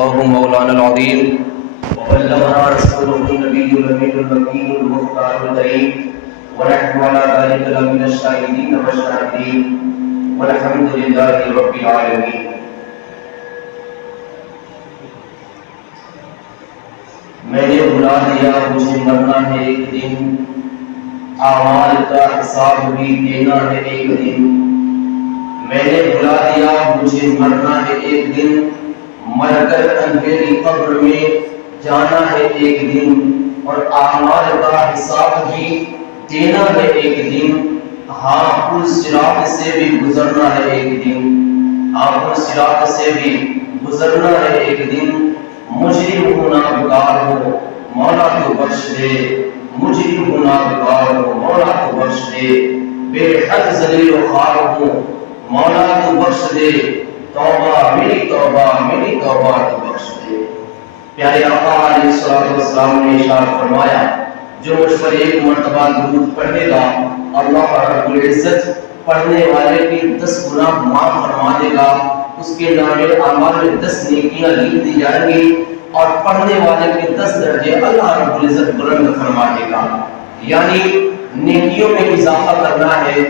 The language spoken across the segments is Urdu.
الله مولانا العظيم وبلغنا رسوله النبي الأمين المكي المختار الكريم ونحن على ذلك لمن الشاهدين والشاكرين والحمد لله رب العالمين. میں نے بلا دیا مجھے مرنا ہے ایک دن، اعمال کا حساب بھی دینا ہے ایک دن. میں نے بلا دیا مجھے مرنا ہے ایک دن، مر کر اندھیری قبر میں جانا ہے ایک دن، اور اعمال کا حساب بھی دینا ہے ایک دن. ہاں پل صراط سے بھی گزرنا ہے ایک دن، ہاں پل صراط سے بھی گزرنا ہے ایک دن. مجرم ہوں ناگزار ہو مولا تو بخش دے، مجرم ہوں ناگزار ہو مولا تو بخش دے. بے حد ذلیل و خوار ہوں مولا تو بخش دے، توبہ میری توبہ تو بخش دے. پیارے آقا علیہ الصلوۃ والسلام نے ارشاد فرمایا، جو مجھ پر ایک مرتبہ درود پڑھے گا اللہ رب العزت پڑھنے والے کی 10 گناہ معاف فرما دے گا. اس کے نامے اعمال میں 10 نیکیاں لکھ دی جائیں گی، اور پڑھنے والے کے 10 درجے اللہ رب العزت بلند فرما دے گا. یعنی نیکیوں میں اضافہ کرنا ہے،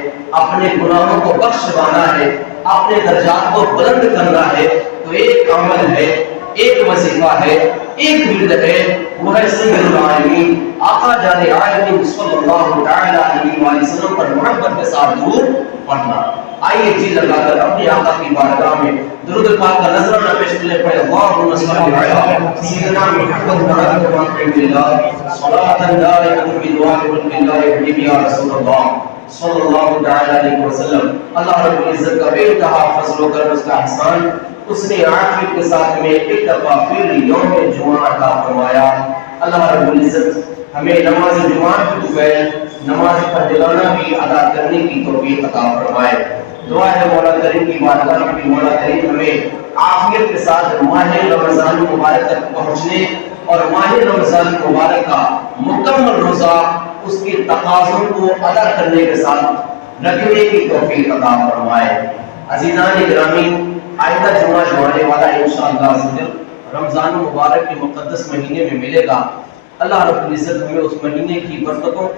اپنے گناہوں کو بخشوانا ہے، اپنے درجات کو بلند کرنا ہے. تو ایک عمل ہے، ایک وظیفہ ہے، ایک ورد ہے، وہ ہے سید العالمین آقا جان عالمین صلی اللہ تعالی علیہ وآلہ وسلم پر محبت کے ساتھ درود پڑھنا. آئیے جی لگا کر اپنے آقا کی بارگاہ میں درود پاک کا نذرانہ پیش کریں. پڑھیں اللہم صل علی سیدنا محمد صلاۃ دائمۃ بدوام ملک اللہ حبیبی یا رسول اللہ صلی اللہ تعالی علیہ وسلم. اللہ رب العزت کا بے انتہا فضل و کرم کا احسان، اس نے عافیت کے ساتھ میں ایک دفعہ پھر یوم جمعہ عطا فرمایا. اللہ رب العزت ہمیں نماز جمعہ کے بغیر نماز فجرانہ بھی ادا کرنے کی توفیق عطا فرمائے. دعا ہے مولا کریم کی بارگاہ میں کہ مولا کریم ہمیں عافیت کے ساتھ ماہ رمضان مبارک تک پہنچنے اور ماہ رمضان مبارک کا مکمل روزہ اس کے تقاضوں کو ادا کرنے کے ساتھ رکھنے کی توفیق عطا فرمائے. عزیزان گرامی، آئندہ جمعہ جو آنے والا ہے انشاءاللہ رمضان مبارک کے مقدس مہینے میں ملے گا. اللہ رب العزت ہمیں اس مہینے کی برکتوں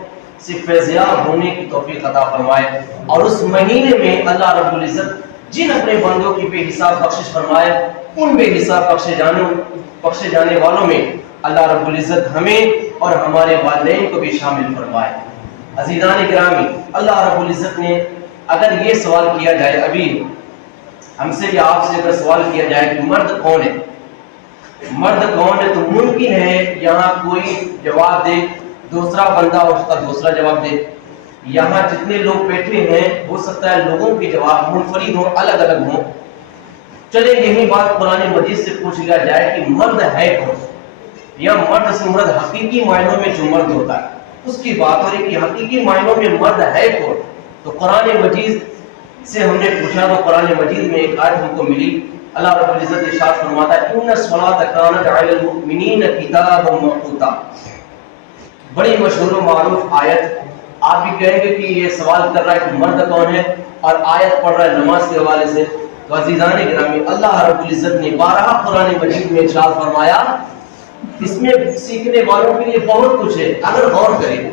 سے فیضیاب ہونے کی توفیق عطا فرمائے، اور اس مہینے میں اللہ رب العزت جن اپنے بندوں کی بے حساب بخشش فرمائے، ان بے حساب بخشے جانے والوں میں اللہ رب العزت ہمیں اور ہمارے والدین کو بھی شامل فرمائے. عزیزان گرامی، اللہ رب العزت نے اگر یہ سوال کیا جائے، ابھی ہم سے یا آپ سے اگر سوال کیا جائے کہ مرد کون ہے، مرد کون ہے، تو ممکن ہے یہاں کوئی جواب دے، دوسرا بندہ اس کا دوسرا جواب دے. یہاں جتنے لوگ بیٹھے ہیں ہو سکتا ہے لوگوں کے جواب منفرد ہوں، الگ الگ ہوں. چلے یہی بات قرآن مجید سے پوچھ لیا جائے کہ مرد ہے کون، یا مرد سے مرد حقیقی معنوں میں جو مرد ہوتا ہے اس کی بات ہو رہی کہ حقیقی معنوں میں مرد ہے کون. تو قرآن مجید سے ہم نے پوچھا تو قرآن مجید میں ایک آیت ہم کو ملی. اللہ رب العزت ارشاد فرماتا ہے ان الصلاۃ کانت علی المؤمنین کتابا موقوتا. بڑی مشہور و معروف آیت. آپ بھی کہیں گے کہ یہ سوال کر رہا ہے کہ مرد کون ہے اور آیت پڑھ رہا ہے نماز کے حوالے سے. تو عزیزان گرامی، اللہ رب العزت نے بارہا قرآن مجید میں ارشاد فرمایا، اس میں سیکھنے والوں کے لیے بہت کچھ ہے. اگر غور کریں،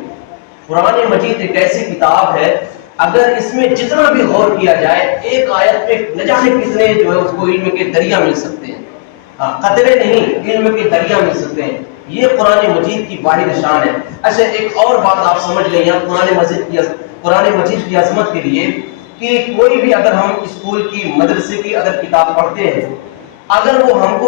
قرآن مجید ایک ایسی کتاب ہے، اگر اس میں جتنا بھی غور کیا جائے ایک آیت پہ نہ جانے کتنے جو ہے اس کو علم کے دریا مل سکتے ہیں. قطرے نہیں، علم کے دریا مل سکتے ہیں. یہ قرآن مجید کی واحد شان ہے. اچھا ایک اور بات آپ سمجھ لیں یہاں قرآن مجید کی عظمت کے لیے کہ کوئی بھی اگر ہم اسکول کی مدرسے کی اگر کتاب پڑھتے ہیں، اگر وہ ہم کو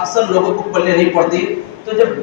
اکثر لوگوں کو پڑھنے نہیں پڑتی، تو جب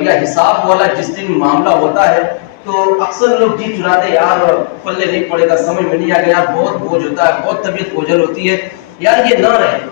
یا حساب والا جس دن معاملہ ہوتا ہے تو اکثر لوگ جی چراتے یار پلے نہیں پڑے گا، سمجھ میں نہیں آ گیا، بہت بوجھ ہوتا ہے، بہت طبیعت بوجھل ہوتی ہے. یار یہ نہ رہے.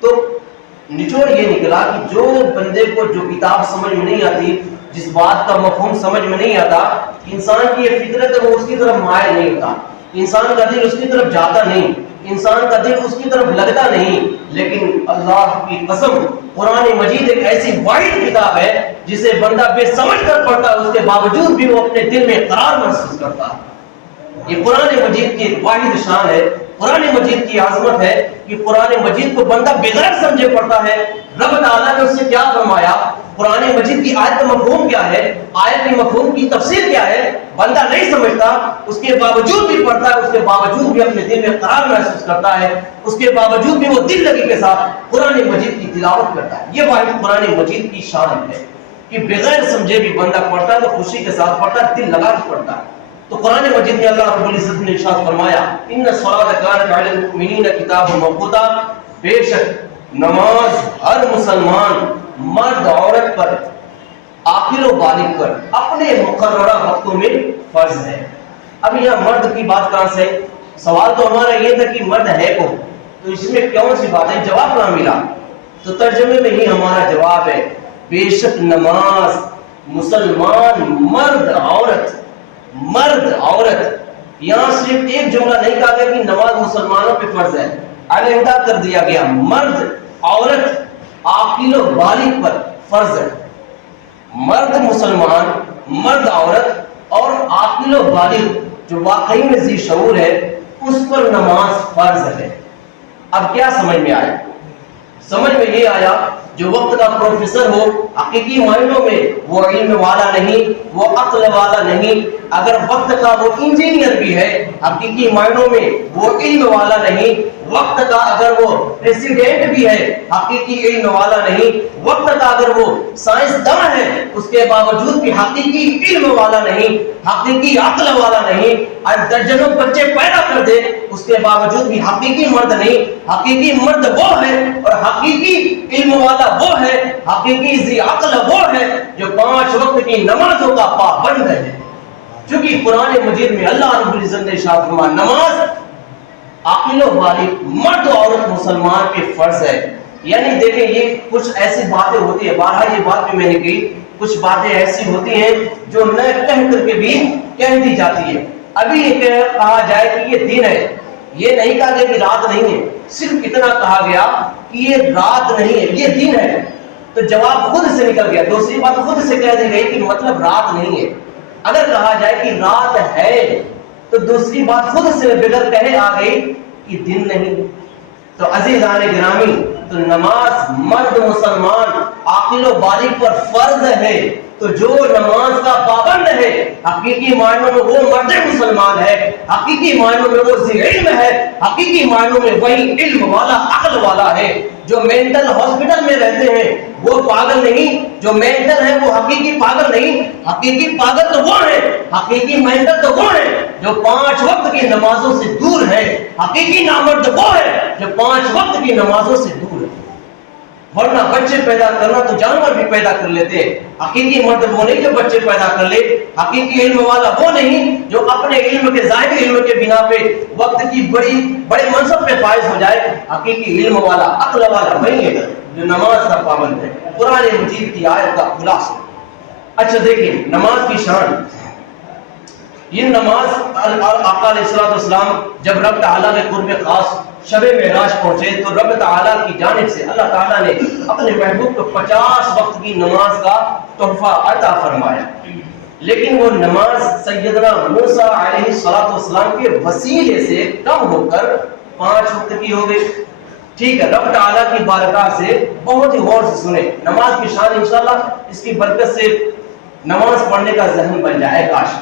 تو نچوڑ یہ نکلا کہ جو بندے کو جو کتاب سمجھ میں نہیں آتی، جس بات کا مفہوم سمجھ میں نہیں آتا، انسان کی یہ فطرت ہے وہ اس کی طرف مائل نہیں ہوتا، انسان کا دل اس کی طرف جاتا نہیں، انسان کا دل اس کی طرف لگتا نہیں. لیکن اللہ کی قسم قرآن مجید ایک ایسی واحد کتاب ہے جسے بندہ بے سمجھ کر پڑھتا ہے، اس کے باوجود بھی وہ اپنے دل میں قرار محسوس کرتا ہے. یہ قرآن مجید کی واحد شان ہے، قرآن مجید کی عظمت ہے کہ قرآن مجید کو بندہ بغیر سمجھے پڑھتا ہے۔ رب تعالیٰ نے اس سے کیا فرمایا، قرآن مجید کی آیت کا مفہوم کیا ہے، آیت کے مفہوم کی تفسیر کیا ہے، بندہ نہیں سمجھتا، اس کے باوجود بھی پڑھتا ہے، اس کے باوجود بھی اپنے دل میں قرار محسوس کرتا ہے، اس کے باوجود بھی وہ دل لگی کے ساتھ قرآن مجید کی تلاوت کرتا ہے۔ یہ واحد قرآن مجید کی شان ہے کہ بغیر سمجھے بھی بندہ پڑھتا ہے تو خوشی کے ساتھ پڑھتا ہے، دل لگا کے پڑھتا ہے۔ تو قرآن مجید میں اللہ رب العزت نے ارشاد فرمایا، ان الصلاۃ کانت علی المؤمنین کتابا موقوتا، بے شک نماز ہر مسلمان مرد عورت پر، عاقل و بالغ پر اپنے مقررہ وقتوں میں فرض ہے۔ اب یہاں مرد کی بات کہاں سے؟ سوال تو ہمارا یہ تھا کہ مرد ہے کون، تو اس میں کون سی بات ہے، جواب کہاں ملا؟ تو ترجمے میں ہی ہمارا جواب ہے، بے شک نماز مسلمان مرد عورت، مرد عورت۔ یہاں صرف ایک جملہ نہیں کہا گیا کہ نماز مسلمانوں پہ فرض ہے، علیحدہ کر دیا گیا مرد عورت عاقل و بالغ پر فرض ہے۔ مرد مسلمان، مرد عورت اور عاقل و بالغ جو واقعی میں ذی شعور ہے اس پر نماز فرض ہے۔ اب کیا سمجھ میں آیا؟ سمجھ میں یہ آیا جو وقت کا پروفیسر ہو حقیقی معنوں میں وہ علم والا نہیں، وہ عقل والا نہیں، اگر وقت کا وہ انجینئر بھی ہے حقیقی معنوں میں وہ علم والا نہیں، وقت کا اگر وہ پریزیڈنٹ بھی ہے حقیقی علم والا نہیں، وقت کا اگر وہ سائنسدان ہے اس کے باوجود بھی حقیقی علم والا نہیں، حقیقی عقل والا نہیں، اور درجنوں بچے پیدا کر دے اس کے باوجود بھی حقیقی مرد نہیں۔ حقیقی مرد وہ ہے اور حقیقی علم والا وہ ہے، حقیقی ذی عقل وہ ہے جو 5 وقت کی نمازوں کا پابند ہے۔ چونکہ قرآن مجید میں اللہ رب العزت نے ارشاد فرمایا نماز عاقل و بالغ مرد و عورت مسلمان پہ فرض ہے۔ یعنی دیکھیں یہ کچھ ایسی باتیں ہوتی ہیں، بارہا یہ بات بھی میں نے کہی، کچھ باتیں ایسی ہوتی ہیں جو نہ کہہ کر کے بھی کہہ دی جاتی ہے۔ ابھی یہ کہا جائے کہ یہ دن ہے، یہ نہیں کہا گیا کہ رات نہیں ہے، صرف اتنا کہا گیا کہ یہ رات نہیں ہے یہ دن ہے، تو جواب خود سے نکل گیا۔ دوسری بات خود سے کہہ دی گئی کہ مطلب رات نہیں ہے۔ اگر کہا جائے کہ رات ہے تو دوسری بات خود سے بغیر کہے آ گئی کہ دن نہیں۔ تو عزیزان گرامی، تو نماز مرد مسلمان عاقل و بالغ پر فرض ہے، تو جو نماز کا پابند ہے حقیقی معنوں میں وہ مرد مسلمان ہے، حقیقی معنوں میں وہ ذی علم ہے، حقیقی معنوں میں وہی علم والا عقل والا ہے۔ جو مینٹل ہاسپٹل میں رہتے ہیں وہ پاگل نہیں، جو مینٹل ہے وہ حقیقی پاگل نہیں، حقیقی پاگل تو وہ ہے، حقیقی مینٹل تو وہ ہے جو 5 وقت کی نمازوں سے دور ہے، حقیقی نامرد وہ ہے جو 5 وقت کی نمازوں سے دور ہے۔ ورنہ بچے پیدا کرنا تو جانور بھی پیدا کر لیتے ہیں، حقیقی مرد وہ نہیں جو بچے پیدا کر لے، حقیقی علم والا وہ نہیں جو اپنے علم کے ظاہری علم کے بنا پہ وقت کی بڑے منصب پہ فائز ہو جائے، حقیقی علم والا عقل والا وہی ہے جو نماز کا پابند ہے۔ قرآن مجید کی آیت کا خلاصہ۔ اچھا دیکھیں نماز کی شان، یہ نماز آقا علیہ السلام جب رب تعالیٰ نے قرب خاص شب معراج پہنچے تو رب تعالیٰ کی جانب سے اللہ تعالیٰ نے اپنے محبوب کو 50 وقت کی نماز کا تحفہ عطا فرمایا، لیکن وہ نماز سیدنا موسیٰ علیہ السلام کے وسیلے سے کم ہو کر 5 وقت کی ہو گئی۔ ٹھیک ہے، رب تعالیٰ کی بارگاہ سے بہت ہی غور سے سنیں نماز کی شان، انشاءاللہ اس کی برکت سے نماز پڑھنے کا ذہن بن جائے کاش۔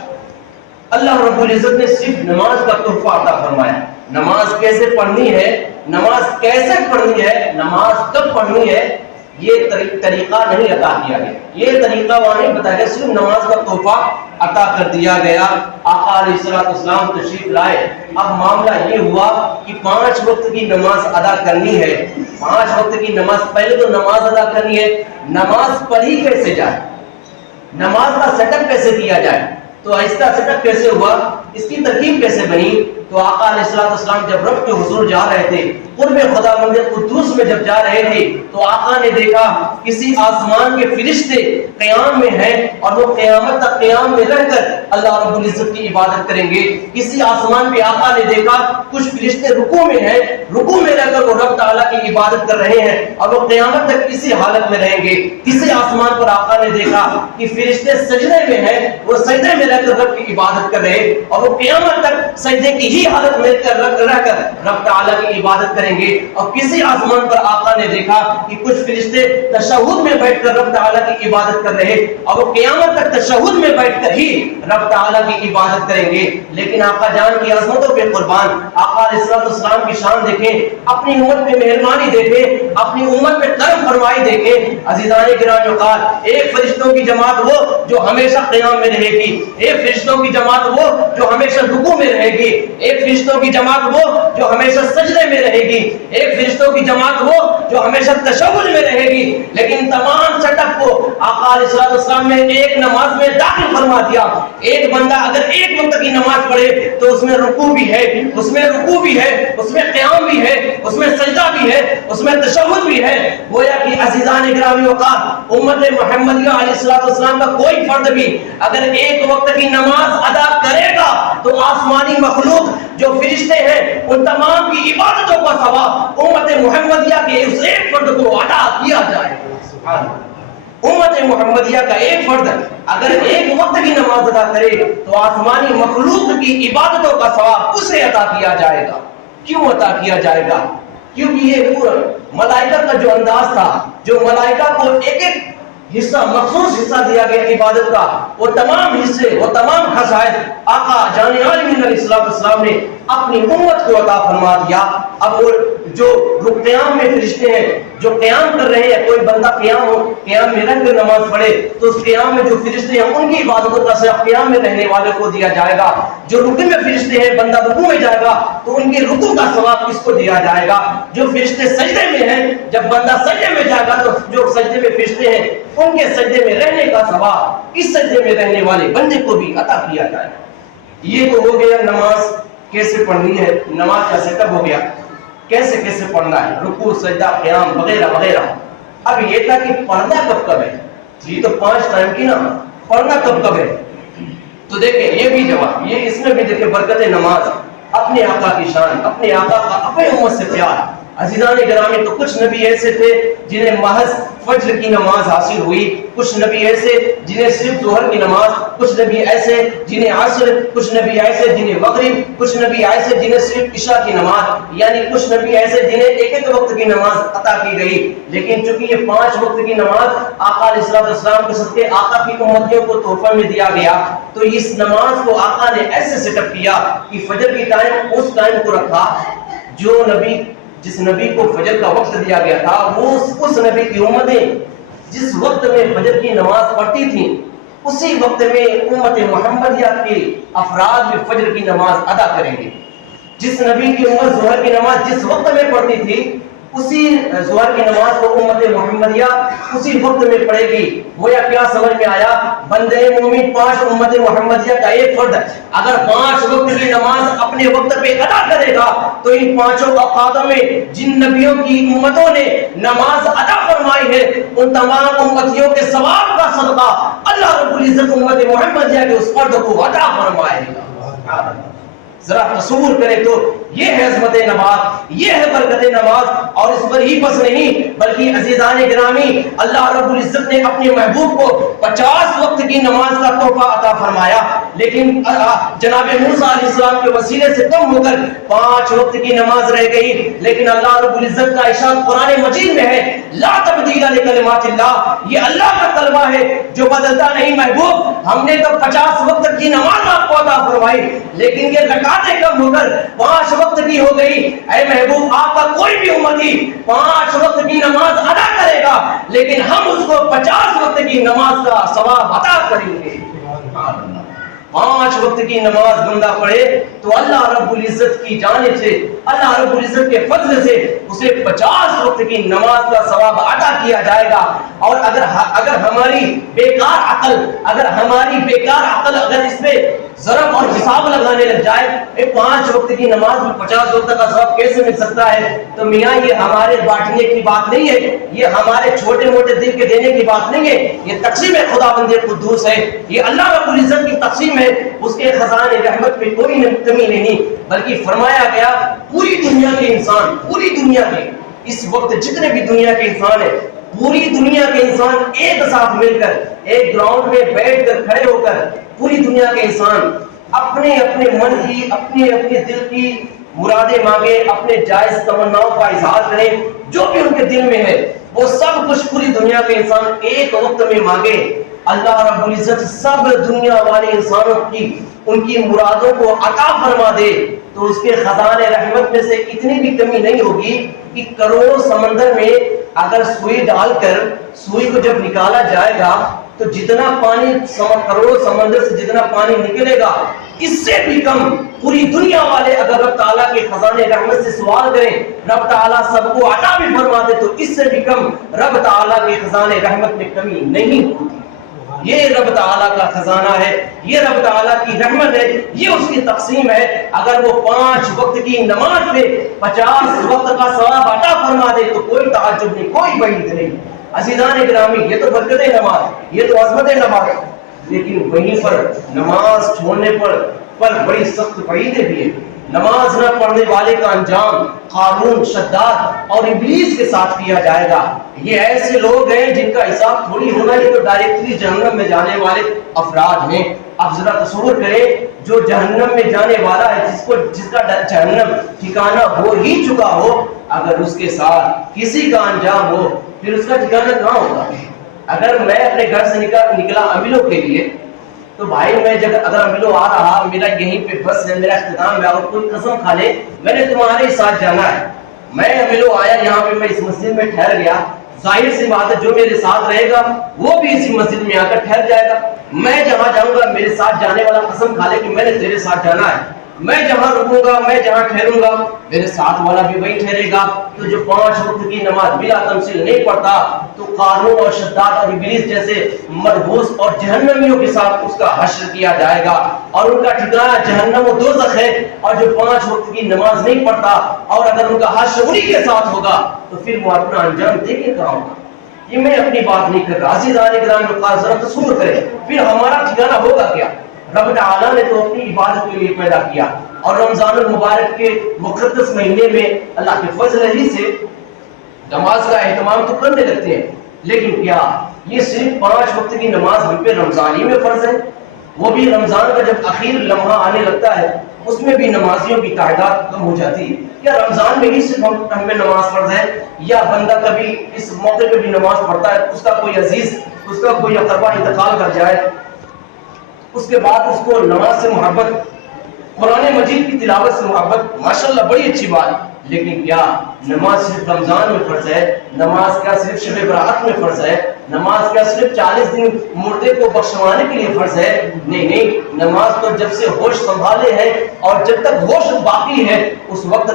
اللہ رب العزت نے صرف نماز کا تحفہ عطا فرمایا۔ نماز کیسے پڑھنی ہے، نماز کیسے پڑھنی ہے، نماز کب پڑھنی ہے، یہ طریقہ نہیں عطا کیا گیا، یہ طریقہ وہاں نہیں بتایا گیا، صرف نماز کا تحفہ عطا کر دیا گیا۔ آقا علیہ السلام تشریف لائے، اب معاملہ یہ ہوا کہ 5 وقت کی نماز ادا کرنی ہے۔ 5 وقت کی نماز، پہلے تو نماز ادا کرنی ہے، نماز پڑھی کیسے جائے، نماز کا سیٹ اپ کیسے کیا جائے، تو آہستہ سیٹ اپ کیسے ہوا، اس کی ترکیب کیسے بنی۔ تو آقا علیہ السلام جب رب کے حضور جا رہے تھے، قرب خداوند قدوس میں جب جا رہے تھے تو آقا نے دیکھا کسی آسمان کے فرشتے قیام میں ہیں اور وہ قیامت تک قیام میں رہ کر اللہ رب العزت کی عبادت کریں گے۔ کسی آسمان پہ آقا نے دیکھا کچھ فرشتے رکوع میں ہیں رکوع میں رہ کر وہ رب تعالیٰ کی عبادت کر رہے ہیں اور وہ قیامت تک اسی حالت میں رہیں گے. کسی آسمان پر آقا نے دیکھا کہ فرشتے سجدے میں ہیں, وہ سجدے میں رہ کر رب کی عبادت کر رہے اور وہ قیامت تک سجدے کی ہی حالت میں رہ کر رب تعالیٰ کی عبادت کریں گے. اور کسی آسمان پر آقا نے دیکھا کہ کچھ فرشتے تشہد میں بیٹھ کر رب تعالیٰ کی عبادت کر رہے اور وہ قیامت تک تشہد میں بیٹھ کر ہی رب تعالیٰ کی عبادت کریں گے. لیکن آقا جان کی عظمتوں پہ قربان, آقا علیہ السلام کی شان دیکھیں, اپنی امت پہ مہربانی دیکھیں, اپنی امت پہ کرم فرمائی دیکھیں. عزیزان گرامی اوقات, ایک فرشتوں کی جماعت وہ جو ہمیشہ قیام میں رہے گی, ایک فرشتوں کی جماعت وہ جو ہمیشہ رکوع میں رہے گی, ایک فرشتوں کی جماعت وہ جو ہمیشہ سجدے میں رہے گی, ایک فرشتوں کی جماعت وہ جو ہمیشہ تشہد میں رہے گی. لیکن تمام سیٹ اپ کو آقا علیہ السلام نے ایک نماز میں داخل فرما دیا. ایک بندہ اگر ایک وقت کی نماز پڑھے تو اس میں رکوع بھی ہے, اس میں رکوع بھی ہے, اس میں قیام بھی ہے, اس میں سجدہ بھی ہے, اس میں تشہد بھی ہے. گویا کہ عزیزان گرامی اوقات, امت محمدیہ علیہ السلام کا کوئی فرد بھی اگر ایک وقت کی نماز ادا کرے گا تو آسمانی مخلوق جو فرشتے ہیں ان تمام کی عبادتوں کا ثواب امت محمدیہ کے اس ایک فرد کو عطا کیا جائے. سبحان اللہ. امت محمدیہ کا ایک فرد اگر ایک وقت کی نماز ادا کرے تو آسمانی مخلوق کی عبادتوں کا ثواب اسے عطا کیا جائے گا. کیوں عطا کیا جائے گا؟ کیونکہ یہ پورا ملائکہ کا جو انداز تھا, جو ملائکہ کو ایک ایک حصہ, مخصوص حصہ دیا گیا عبادت کا, وہ تمام حصے, وہ تمام خصائص آقا جان عالمین علیہ السلام نے اپنی امت کو عطا فرما دیا. اب وہ جو قیام میں فرشتے ہیں جو قیام کر رہے ہیں, کوئی بندہ قیام میں رہ کر نماز پڑھے تو اس قیام میں جو فرشتے ہیں ان کی عبادتوں کا صرف قیام میں رہنے والے کو دیا جائے گا. جو رکوع میں فرشتے ہیں, بندہ رکوع میں جائے گا تو ان کے رکوع کا ثواب کس کو دیا جائے گا؟ جو فرشتے سجدے میں ہیں, جب بندہ سجدے میں جائے گا تو جو سجدے میں فرشتے ہیں ان کے سجدے میں رہنے کا ثواب اس سجدے میں رہنے والے بندے کو بھی عطا کیا جائے. یہ تو ہو گیا نماز کیسے پڑھنی ہے, نماز کا سیٹ اپ ہو گیا, کیسے کیسے پڑھنا ہے, رکوع, سجدہ, قیام وغیرہ وغیرہ. اب یہ تھا کہ پڑھنا کب ہے, یہ تو 5 ٹائم کی نا, پڑھنا کب ہے؟ تو دیکھیں یہ بھی جواب, یہ اس میں بھی دیکھیں برکت نماز, اپنے آقا کی شان, اپنے آقا کا اپنے امت سے پیار. عزیزان گرامی, تو کچھ نبی ایسے تھے جنہیں محض فجر کی نماز حاصل ہوئی, کچھ نبی ایسے جنہیں صرف ظہر کی نماز, کچھ نبی ایسے جنہیں عصر, کچھ نبی ایسے جنہیں مغرب, کچھ نبی ایسے جنہیں صرف عشاء کی نماز, یعنی کچھ نبی ایسے جنہیں ایک ایک وقت کی نماز عطا کی گئی. لیکن چونکہ یہ 5 وقت کی نماز آقا علیہ السلام کے صدقے آقا کی امتیوں کو تحفہ میں دیا گیا, تو اس نماز کو آقا نے ایسے سیٹ اپ کیا کہ فجر کی ٹائم اس ٹائم کو رکھا جو نبی, جس نبی کو فجر کا وقت دیا گیا تھا, وہ اس نبی کی امتیں جس وقت میں فجر کی نماز پڑھتی تھیں اسی وقت میں امت محمدیہ کے افراد بھی فجر کی نماز ادا کریں گے. جس نبی کی امت ظہر کی نماز جس وقت میں پڑھتی تھی اسی ظہر کی نماز کو امت محمدیہ اسی وقت میں پڑھے گی. گویا کیا سمجھ میں آیا؟ بندے مومن 5 امت محمدیہ کا ایک فرد اگر 5 وقت کی نماز اپنے وقت پہ ادا کرے گا تو ان 5 اوقاتوں میں جن نبیوں کی امتوں نے نماز ادا فرمائی ہے ان تمام امتیوں کے ثواب کا صدقہ اللہ رب العزت امت محمدیہ کے اس فرد کو عطا فرمائے گا. ذرا تصور کریں تو یہ ہے عظمت نماز, یہ ہے برکت نماز. اور اس پر ہی بس نہیں بلکہ عزیزان گرامی, اللہ رب العزت نے اپنے محبوب کو 50 وقت کی نماز کا تحفہ عطا فرمایا, لیکن جناب موسیٰ علیہ السلام کے وسیلے سے کم ہو کر 5 وقت کی نماز رہ گئی. لیکن اللہ رب العزت کا ارشاد قرآن مجید میں ہے, لا تبدیل لکلمات اللہ, یہ اللہ کا کلمہ ہے جو بدلتا نہیں. محبوب, ہم نے تو 50 وقت کی نماز آپ کو عطا فرمائی, لیکن یہ رکعتیں کم ہو کر 5 وقت کی ہو گئی. اے محبوب, آپ کا کوئی بھی امتی 5 وقت کی نماز ادا کرے گا لیکن ہم اس کو 50 وقت کی نماز کا ثواب عطا کریں گے. 5 وقت کی نماز بندہ پڑھے تو اللہ رب العزت کی جانب سے, اللہ رب العزت کے فضل سے اسے 50 وقت کی نماز کا ثواب عطا کیا جائے گا. اور اگر ہماری بیکار عقل اگر اس پہ ضرب اور حساب لگانے لگ جائے 5 وقت کی نماز میں 50 وقت کا ثواب کیسے مل سکتا ہے, تو میاں یہ ہمارے بانٹنے کی بات نہیں ہے, یہ ہمارے چھوٹے موٹے دل کے دینے کی بات نہیں ہے, یہ تقسیم خداوند قدوس ہے, یہ اللہ رب العزت کی تقسیم ہے. ہے اس کے خزانے رحمت میں کوئی کمی نہیں، بلکہ فرمایا گیا پوری دنیا کے انسان، پوری دنیا کے اس وقت جتنے بھی دنیا کے انسان ہیں، پوری دنیا کے انسان ایک ساتھ مل کر ایک گراؤنڈ میں بیٹھ کر کھڑے ہو کر پوری دنیا کے انسان اپنے اپنے من کی اپنے اپنے دل کی مرادیں مانگے، اپنے جائز تمناؤں کا اظہار کریں، جو بھی ان کے دل میں ہے وہ سب کچھ پوری دنیا کے انسان ایک وقت میں مانگے، اللہ رب العزت سب دنیا والے انسانوں کی ان کی مرادوں کو عطا فرما دے، تو اس کے خزانے رحمت میں سے اتنی بھی کمی نہیں ہوگی کہ کروڑوں سمندر میں اگر سوئی ڈال کر سوئی کو جب نکالا جائے گا تو جتنا پانی کروڑوں سمندر سے جتنا پانی نکلے گا اس سے بھی کم پوری دنیا والے اگر رب تعالیٰ کے خزانے رحمت سے سوال کریں، رب تعالیٰ سب کو عطا بھی فرما دے، تو اس سے بھی کم رب تعالیٰ کے خزانے رحمت میں کمی نہیں ہوتی۔ یہ رب تعالیٰ کا خزانہ ہے، یہ رب تعالیٰ کی رحمت ہے، یہ اس کی تقسیم ہے۔ اگر وہ 5 وقت کی نماز پہ 50 وقت کا ثواب عطا فرما دے تو کوئی تعجب نہیں، کوئی بعید نہیں۔ عزیزان گرامی، یہ تو برکت نماز، یہ تو عظمت نماز، لیکن وہیں پر نماز چھوڑنے پر بڑی سخت وعیدیں بھی ہیں۔ نماز نہ پڑھنے والے کا انجام قارون، شداد اور ابلیس کے ساتھ کیا جائے گا۔ یہ ایسے لوگ ہیں جن کا حساب تھوڑی ہونا، یہ تو ڈائریکٹلی جہنم میں جانے والے افراد ہیں۔ اب ذرا تصور کریں، جو جہنم میں جانے والا ہے، جس کا جہنم ٹھکانہ ہو ہی چکا ہو، اگر اس کے ساتھ کسی کا انجام ہو پھر اس کا ٹھکانہ کہاں ہوگا؟ اگر میں اپنے گھر سے نکلا املوں کے لیے تو بھائی میں اگر املو آ رہا، میرا یہیں پہ بس ہے، میرا اختتام ہے، اور کوئی قسم کھا لے میں نے تمہارے ساتھ جانا ہے، میں املو آیا یہاں پہ، میں اس مسجد میں ٹھہر گیا، ظاہر سی بات ہے جو میرے ساتھ رہے گا وہ بھی اسی مسجد میں آ کر ٹھہر جائے گا۔ میں جہاں جاؤں گا میرے ساتھ جانے والا قسم کھا لے کہ میں نے تیرے ساتھ جانا ہے، میں جہاں رکوں گا، میں جہاں ٹھہروں گا میرے ساتھ والا بھی وہی ٹھہرے گا۔ تو جو 5 وقت کی نماز بلا تمثیل نہیں پڑھتا تو قارون اور شداد اور ابلیس جیسے مربوس اور جہنمیوں کے ساتھ اس کا حشر کیا جائے گا، اور ان کا ٹھکانہ جہنم و دوزخ ہے۔ اور جو 5 وقت کی نماز نہیں پڑھتا اور اگر ان کا حشر انہی کے ساتھ ہوگا تو پھر وہ اپنا انجام دیکھے کہاں ہوگا۔ یہ میں اپنی بات نہیں کر رہا، عزیزان گرامی، ذرا تصور کریں پھر ہمارا ٹھکانہ ہوگا کیا۔ رب تعالیٰ نے تو اپنی عبادت کے لیے پیدا کیا، اور رمضان المبارک کے مقدس مہینے میں اللہ کے فضل ہی سے نماز کا اہتمام تو کرنے لگتے ہیں، لیکن کیا یہ صرف 5 وقت کی نماز ہم پہ رمضان ہی میں فرض ہے؟ وہ بھی رمضان کا جب اخیر لمحہ آنے لگتا ہے اس میں بھی نمازیوں کی تعداد کم ہو جاتی ہے؟ کیا رمضان میں ہی صرف ہم پہ نماز فرض ہے، یا بندہ کبھی اس موقع پہ بھی نماز پڑھتا ہے، اس کا کوئی عزیز، اس کا کوئی اقربا انتقال کر جائے، اس کے بعد اس کو نماز سے محبت، قرآن مجید کی تلاوت سے محبت، ماشاءاللہ بڑی اچھی بات، لیکن کیا نماز صرف رمضان میں فرض ہے؟ نماز کیا صرف شب برات میں فرض ہے؟ نماز کیا صرف 40 دن مردے کو بخشوانے کے لیے فرض ہے؟ نہیں نہیں، نماز تو جب سے ہوش سنبھالے ہے اور جب تک ہوش باقی ہے اس وقت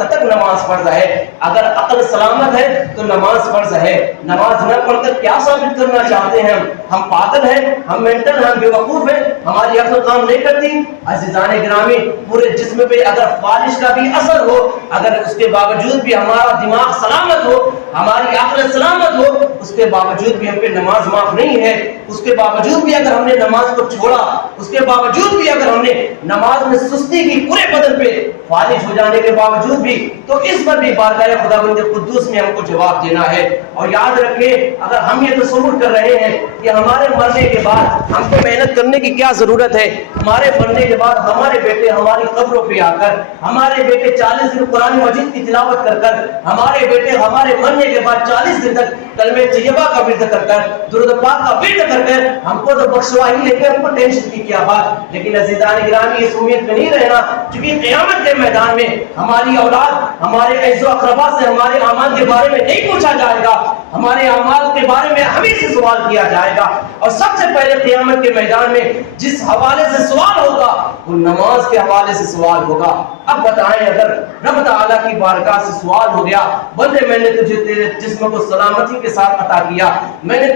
تک نماز فرض ہے۔ اگر عقل سلامت ہے تو نماز فرض ہے۔ نماز نہ پڑھ کر کیا ثابت کرنا چاہتے ہیں؟ ہم پاگل ہیں، ہم مینٹل ہیں، ہم بے وقوف ہیں، ہماری عقل کام نہیں کرتی؟ عزیزان گرامی، پورے جسم پہ اگر فالش کا بھی اثر ہو، اگر اس کے باوجود بھی ہمارا دماغ سلامت ہو، ہماری عقل سلامت ہو، اس کے باوجود بھی ہم پہ نماز معاف نہیں ہے۔ اس کے باوجود بھی اگر ہم نے نماز کو چھوڑا، اس کے باوجود بھی اگر ہم نے نماز میں سستی کی پورے بدن پہ فالش ہو جانے کے باوجود بھی، تو اس پر بھی بارگاہ خداوند قدوس میں ہم کو جواب دینا ہے۔ اور یاد رکھیں، اگر ہم یہ تصور کر رہے ہیں کہ ہمارے مرنے کے بعد ہم کو محنت کرنے کی کیا ضرورت ہے، ہمارے مرنے کے بعد ہمارے بیٹے ہماری قبروں پہ آ کر، ہمارے بیٹے 40 دن قرآن مجید کی تلاوت کر کر، ہمارے بیٹے ہمارے مرنے کے بعد 40 دن تک کلمہ طیبہ کا ورد کر کر، درود پاک کا ورد کر کر ہم کو تو بخشوا ہی لے کے ہم کو ٹینشن کی کیا بات۔ لیکن عزیزان گرامی، اس امید میں نہیں رہنا، کیونکہ قیامت کے میدان میں ہماری اولاد، ہمارے عزیز و اقربا سے ہمارے اعمال کے بارے میں نہیں پوچھا جائے گا، ہمارے اعمال کے بارے میں ہمیں سے سوال کیا جائے گا۔ اور سب سے پہلے قیامت کے میدان میں جس حوالے سے سوال ہوگا وہ نماز کے حوالے سے سوال ہوگا۔ اب بتائیں، اگر رب تعالیٰ کی بارگاہ سے سوال ہو گیا، بندے میں نے تجھے تیرے جسم کو سلامتی کے ساتھ عطا کیا، کیا, میں نے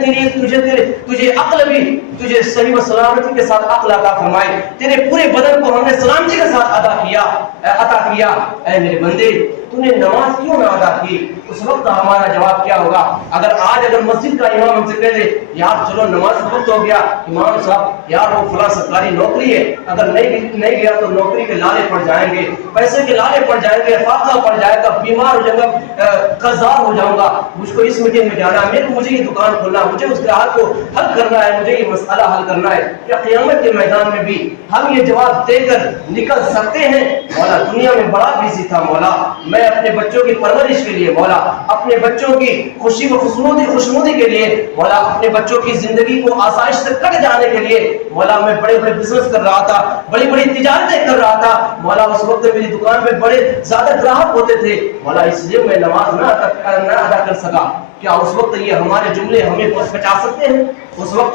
تجھے عقل بھی تجھے صحیح و سلامتی کے ساتھ عقل عطا فرمائی, تیرے پورے بدن کو ہم نے سلامتی کے ساتھ عطا کیا. اے میرے بندے, تو نے نماز کیوں نہ ادا کی؟ اس وقت ہمارا جواب کیا ہوگا؟ اگر مسجد کا امام ہم سے کہہ دے یار چلو نماز کا وقت ہو گیا, امام صاحب یار وہ فلاں سرکاری نوکری ہے, اگر نہیں گیا تو نوکری کے لالے پڑ جائیں گے, پیسے کے لالے پڑ جائیں گے, فاقہ پڑ جائے گا, بیمار ہو جاؤں گا, قرضدار ہو جاؤں گا, مجھ کو اس میٹنگ میں جانا ہے, مجھے یہ دکان کھولنا ہے, مجھے اس گراہک کو حل کرنا ہے, مجھے یہ مسئلہ حل کرنا ہے. کیا قیامت کے میدان میں بھی ہم یہ جواب دے کر نکل سکتے ہیں؟ مولا دنیا میں بڑا بزی تھا, مولا میں اپنے بچوں کی پرورش کے لیے, مولا اپنے بچوں کی خوشی و خوشنودی کے لیے, مولا اپنے بچوں کی زندگی کو آسائش سے کٹ جانے کے لیے, مولا میں بڑے بڑے بزنس کر رہا تھا, بڑی بڑی تجارتیں کر رہا تھا, مولا اس وقت میری دکان پہ بڑے زیادہ گراہک ہوتے تھے, مولا اس لیے میں نماز نہ ادا کر سکا. کیا اس وقت یہ ہمارے جملے ہمیں بچا سکتے ہیں؟ اس وقت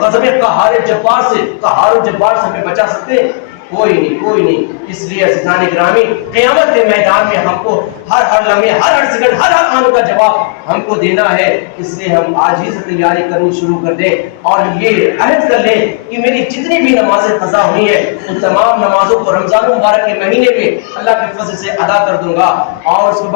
غضب قہار جبار سے ہمیں بچا سکتے ہیں؟ کوئی نہیں. اس لیے عزیزان گرامی, قیامت کے میدان میں ہم کو ہر لمحے, ہر سیکنڈ, ہر آن کا جواب ہم کو دینا ہے. اس لیے ہم آج ہی سے تیاری کرنی شروع کر دیں اور یہ عہد کر لیں کہ میری جتنی بھی نمازیں قضا ہوئی ہیں ان تمام نمازوں کو رمضان مبارک کے مہینے میں اللہ کے فضل سے ادا کر دوں گا. اور اس کے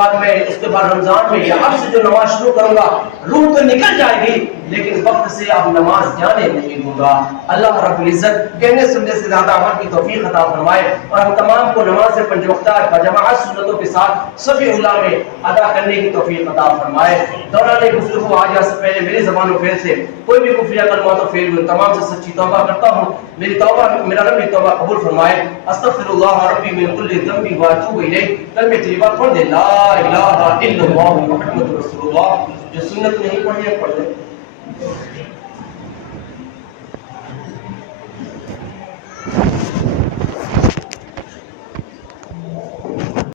بعد رمضان میں یا اب سے جو نماز شروع کروں گا, روح تو نکل جائے گی لیکن وقت سے اب نماز جانے نہیں دوں گا. اللہ رب العزت کہنے سننے سے زیادہ عمل کی توفیق عطا فرمائے اور ہم تمام کو نماز پنج وقتہ بجماعت سنتوں کے ساتھ صفی اللہ میں ادا کرنے کی توفیق عطا فرمائے. دوران گفتگو آج سے پہلے میری زبان و فعل سے کوئی بھی کفریہ کلمات و فعل ہوئے تمام سے سچی توبہ کرتا ہوں. میرا رب توبہ قبول فرمائے. استغفر اللہ ربی من کل ذنب واتوب الیہ. کلمہ طیبہ پڑھ دے لا الہ الا اللہ محمد رسول اللہ. جو سنت نہیں پڑھی ہے پڑھ دے.